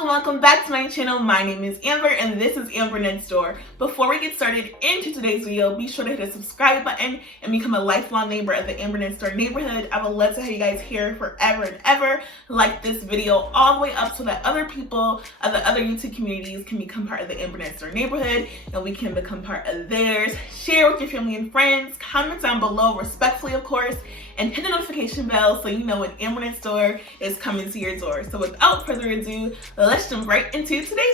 Welcome back to my channel. My name is Amber and this is Amber Next Door. Before we get started into today's video, be sure to hit the subscribe button and become a lifelong neighbor of the Amber Next Door neighborhood. I would love to have you guys here forever and ever. Like this video all the way up so that other people of the other YouTube communities can become part of the Amber Next Door neighborhood and we can become part of theirs. Share with your family and friends, comment down below respectfully of course, and hit the notification bell so you know when Amber Next Door is coming to your door. So without further ado, let's jump right into today's video.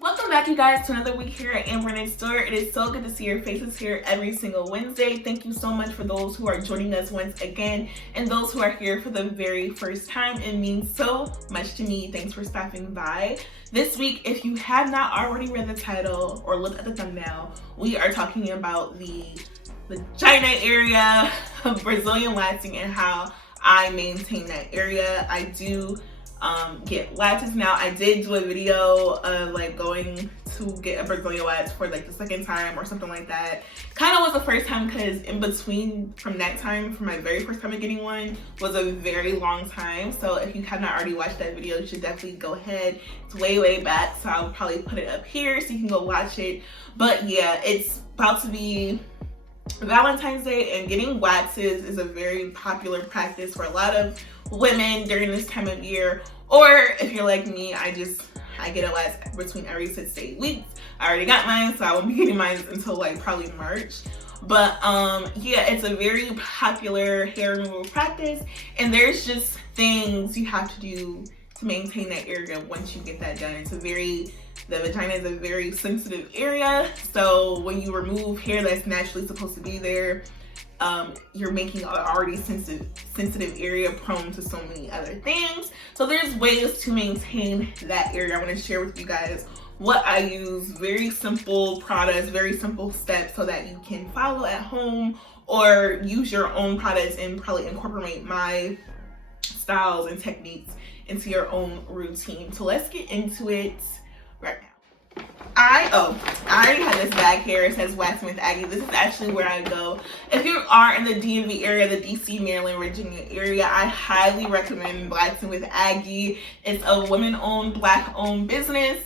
Welcome back, you guys, to another week here at Amber Next Door. It is so good to see your faces here every single Wednesday. Thank you so much for those who are joining us once again and those who are here for the very first time. It means so much to me. Thanks for stopping by. This week, if you have not already read the title or looked at the thumbnail, we are talking about the vagina area of Brazilian waxing and how I maintain that area. I do get waxes now. I did do a video of like going to get a Brazilian wax for like the second time or something like that. Kind of was the first time because in between from that time, from my very first time of getting one, was a very long time. So if you have not already watched that video, you should definitely go ahead. It's way back, so I'll probably put it up here so you can go watch it. But yeah, it's about to be Valentine's Day and getting waxes is a very popular practice for a lot of women during this time of year. Or if you're like me, I get a wax between every 6 to 8 weeks. I already got mine, so I won't be getting mine until like probably March. But yeah, it's a very popular hair removal practice and there's just things you have to do to maintain that area once you get that done. The vagina is a very sensitive area, so when you remove hair that's naturally supposed to be there, you're making an already sensitive area prone to so many other things. So there's ways to maintain that area. I want to share with you guys what I use, very simple products, very simple steps so that you can follow at home or use your own products and probably incorporate my styles and techniques into your own routine. So let's get into it right now. I already have this bag here. It says Waxing with Aggie. This is actually where I go. If you are in the DMV area, the DC, Maryland, Virginia area, I highly recommend Waxing with Aggie. It's a women-owned, black-owned business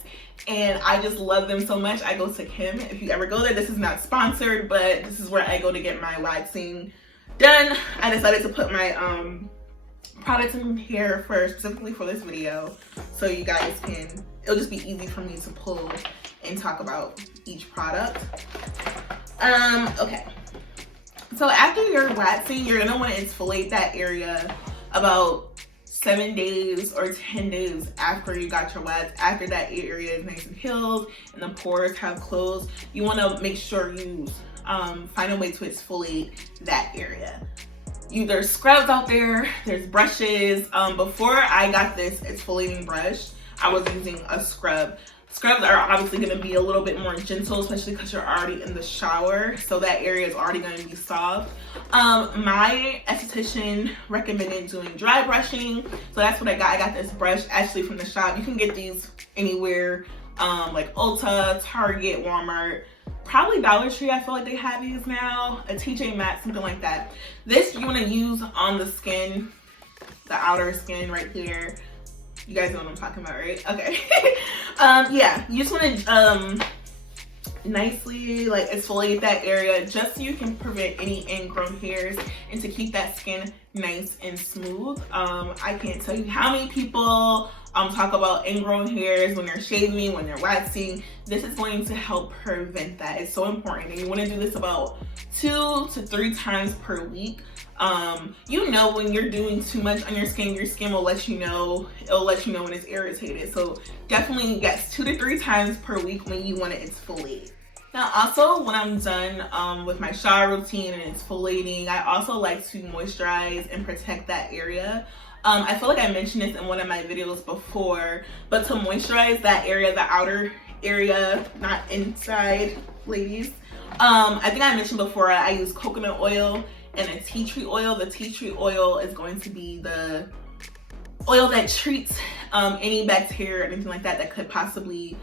and I just love them so much. I go to Kim. If you ever go there, this is not sponsored, but this is where I go to get my waxing done. I decided to put my products in here specifically for this video so you guys can, it'll just be easy for me to pull and talk about each product. Okay, so after you're waxing, you're gonna want to exfoliate that area about 7 days or 10 days after you got your wax. After that area is nice and healed and the pores have closed, you want to make sure you find a way to exfoliate that area. There's scrubs out there, there's brushes. Before I got this exfoliating brush, I was using a scrub. Scrubs are obviously going to be a little bit more gentle, especially because you're already in the shower, so that area is already going to be soft. My esthetician recommended doing dry brushing, so that's what I got. I got this brush actually from the shop. You can get these anywhere, like Ulta, Target, Walmart, probably Dollar Tree. I feel like they have these now, a TJ Maxx, something like that. This you want to use on the skin, the outer skin right here. You guys know what I'm talking about, right? Okay. Yeah, you just want to nicely like exfoliate that area just so you can prevent any ingrown hairs and to keep that skin nice and smooth. I can't tell you how many people talk about ingrown hairs when they're shaving, when they're waxing. This is going to help prevent that. It's so important, and you want to do this about 2 to 3 times per week. You know when you're doing too much on your skin will let you know. It'll let you know when it's irritated. So definitely, yes, 2 to 3 times per week when you want to exfoliate. Now also, when I'm done with my shower routine and exfoliating, I also like to moisturize and protect that area. I feel like I mentioned this in one of my videos before, but to moisturize that area, the outer area, not inside, ladies, I think I mentioned before I use coconut oil and a tea tree oil. The tea tree oil is going to be the oil that treats any bacteria or anything like that that could possibly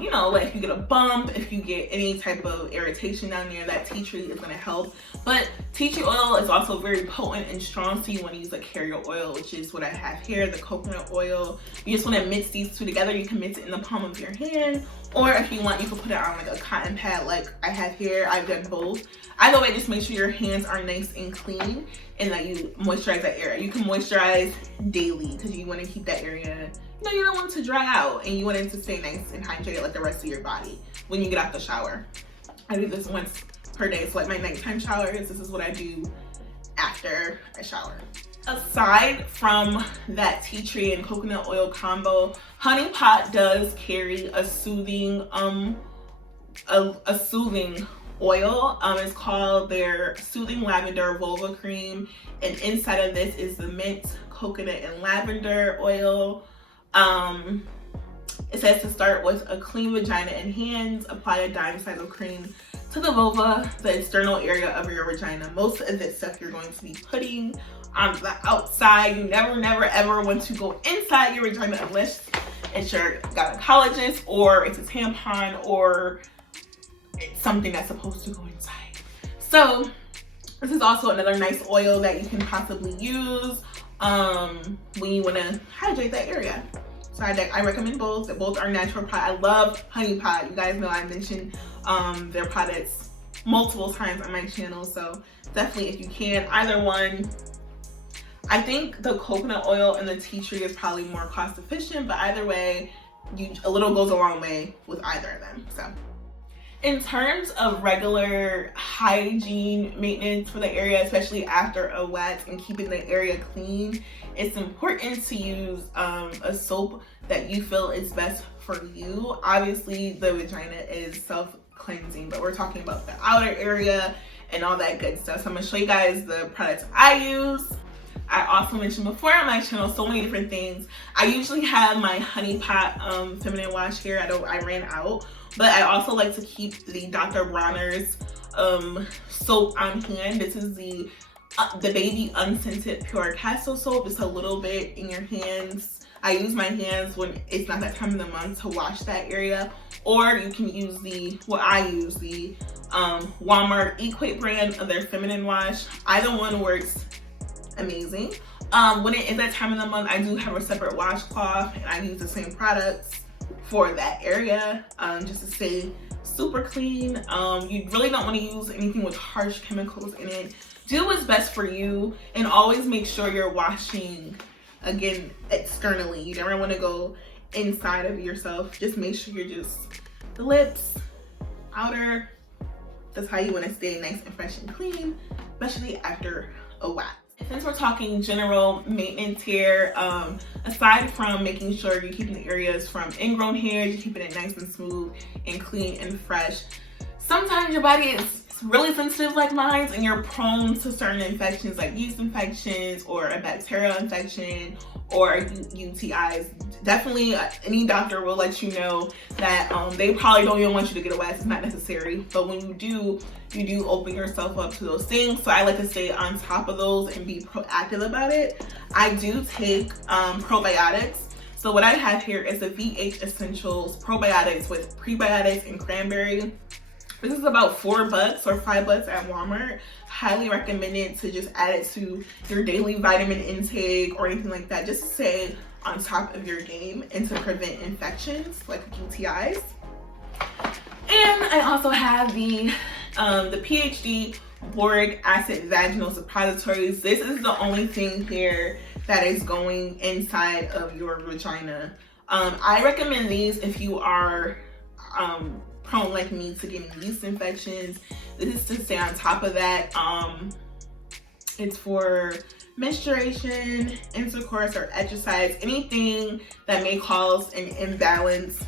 You know, like if you get a bump, if you get any type of irritation down there, that tea tree is gonna help. But tea tree oil is also very potent and strong, so you wanna use like carrier oil, which is what I have here, the coconut oil. You just wanna mix these two together. You can mix it in the palm of your hand, or if you want, you can put it on like a cotton pad like I have here. I've done both. Either way, just make sure your hands are nice and clean and that you moisturize that area. You can moisturize daily because you wanna keep that area, you know, you don't want it to dry out and you want it to stay nice and hydrated like the rest of your body when you get out the shower. I do this once per day, so like my nighttime showers, this is what I do after I shower. Aside from that tea tree and coconut oil combo, honey pot does carry a soothing a soothing oil. It's called their Soothing Lavender Vulva Cream, and inside of this is the mint, coconut, and lavender oil. It says to start with a clean vagina and hands, apply a dime size of cream to the vulva, the external area of your vagina. Most of this stuff you're going to be putting on the outside. You never ever want to go inside your vagina unless it's your gynecologist or it's a tampon or it's something that's supposed to go inside. So this is also another nice oil that you can possibly use when you want to hydrate that area. So I recommend both. Both are natural products. I love Honey Pot. You guys know I mentioned their products multiple times on my channel, so definitely if you can, either one. I think the coconut oil and the tea tree is probably more cost efficient, but either way, a little goes a long way with either of them. So in terms of regular hygiene maintenance for the area, especially after a wax and keeping the area clean, it's important to use a soap that you feel is best for you. Obviously, the vagina is self-cleansing, but we're talking about the outer area and all that good stuff. So I'm gonna show you guys the products I use. I also mentioned before on my channel so many different things. I usually have my Honey Pot feminine wash here. I ran out. But I also like to keep the Dr. Bronner's soap on hand. This is the Baby Unscented Pure Castle soap. Just a little bit in your hands. I use my hands when it's not that time of the month to wash that area. Or you can use the Walmart Equate brand of their feminine wash. Either one works amazing. When it is that time of the month, I do have a separate washcloth and I use the same products for that area just to stay super clean. You really don't want to use anything with harsh chemicals in it. Do what's best for you and always make sure you're washing, again, externally. You never want to go inside of yourself. Just make sure you're just the lips, outer. That's how you want to stay nice and fresh and clean, especially after a wax. Since we're talking general maintenance here, aside from making sure you're keeping the areas from ingrown hairs, you're keeping it nice and smooth and clean and fresh, sometimes your body is really sensitive like mine and you're prone to certain infections like yeast infections or a bacterial infection or UTIs. Definitely any doctor will let you know that they probably don't even want you to get a wax. It's not necessary, but when you do open yourself up to those things. So I like to stay on top of those and be proactive about it. I do take probiotics. So what I have here is the VH Essentials probiotics with prebiotics and cranberry. This is about $4 or $5 at Walmart. Highly recommend it to just add it to your daily vitamin intake or anything like that, just to stay on top of your game and to prevent infections like UTIs. And I also have the PhD boric acid vaginal suppositories. This is the only thing here that is going inside of your vagina. I recommend these if you are prone like me to getting yeast infections. This is to stay on top of that. It's for menstruation, intercourse, or exercise, anything that may cause an imbalance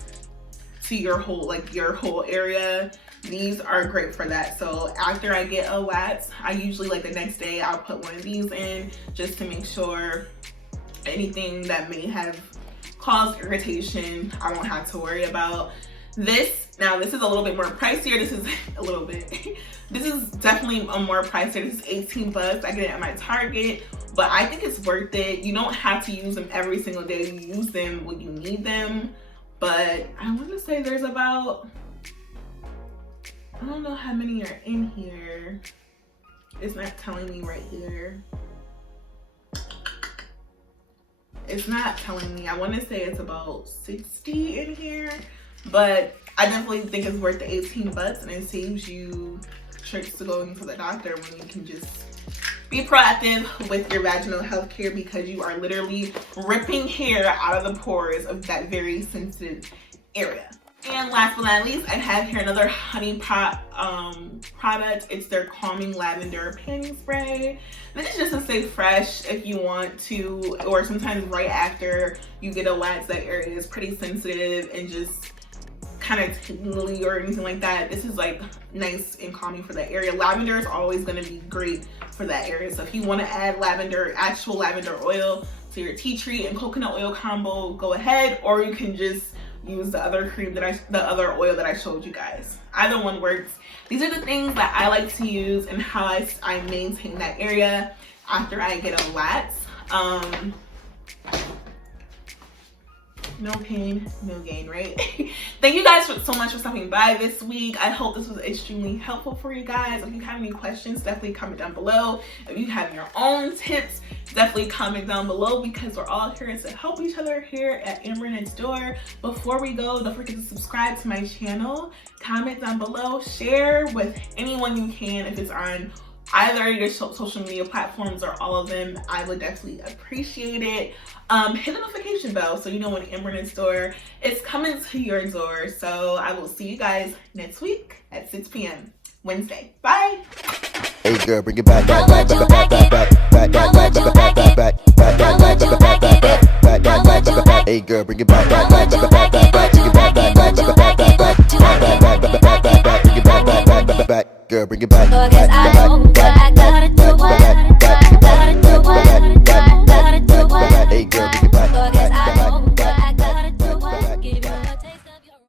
to your whole area. These are great for that. So after I get a wax, I usually like the next day I'll put one of these in just to make sure anything that may have caused irritation I won't have to worry about. This is a little bit more pricier. This is a little bit, this is definitely a more pricier. This is $18. I get it at my Target, but I think it's worth it. You don't have to use them every single day. You use them when you need them. but I want to say there's about, I don't know how many are in here. It's not telling me right here. It's not telling me. I want to say it's about 60 in here, but I definitely think it's worth the 18 bucks, and it saves you trips to going to the doctor when you can just be proactive with your vaginal health care, because you are literally ripping hair out of the pores of that very sensitive area. And last but not least, I have here another honey pot product. It's their calming lavender panty spray. This is just to stay fresh if you want to, or sometimes right after you get a wax, that area is pretty sensitive and just kind of tingly or anything like that. This is like nice and calming for that area. Lavender is always going to be great for that area. So if you want to add lavender, actual lavender oil to your tea tree and coconut oil combo, go ahead, or you can just use the other cream the other oil that I showed you guys. Either one works. These are the things that I like to use and how I maintain that area after I get a wax. No pain, no gain, right? Thank you guys so much for stopping by this week. I hope this was extremely helpful for you guys. If you have any questions, definitely comment down below. If you have your own tips, definitely comment down below, because we're all here to help each other here at Amber Next Door. Before we go, don't forget to subscribe to my channel, comment down below, share with anyone you can. If it's on either your social media platforms or all of them, I would definitely appreciate it. Hit the notification bell so you know when Amber Next Door is coming to your door. So I will see you guys next week at 6 p.m. Wednesday. Bye. Hey girl, bring it back, back, back, back, back, back, back, back, back, back, back, back. Hey girl, bring it back, back, back, back, back, back, back, bring it back, back, back, back, back, back, back, back, back, back, back, back, bring it back, back, back, back, back, girl, bring it back, back, back, back, back, back, back.